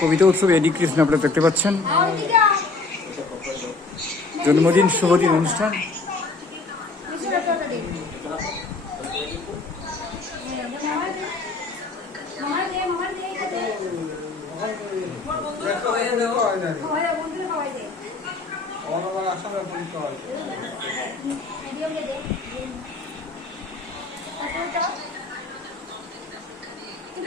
কবিতা উৎসব এডি কৃষ্ণ আপনারা দেখতে পাচ্ছেন। জন্মদিন শুভদিন অনুষ্ঠান। ফটো উঠে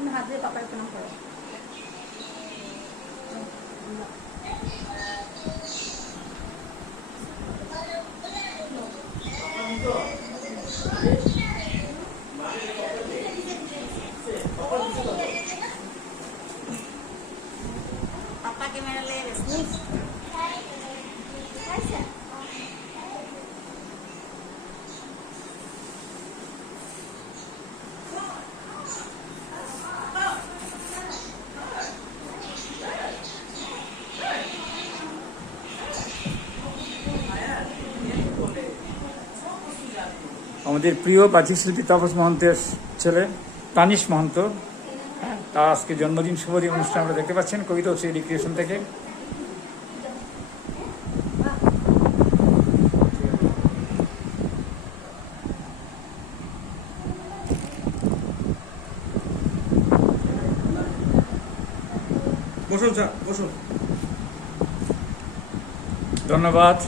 তুমি হাত দিয়ে পাপার প্রণাম করো পাপা ক্যামেরা আমাদের প্রিয় বাচিক শিল্পী তাপস মহন্তের ছেলে তানিশ মহন্ত। তার আজকে জন্মদিন, শুভদিন অনুষ্ঠান আমরা দেখতে পাচ্ছেন কবিতা উৎসব এডি ক্রিয়েশন থেকে। বসুন বসুন। ধন্যবাদ।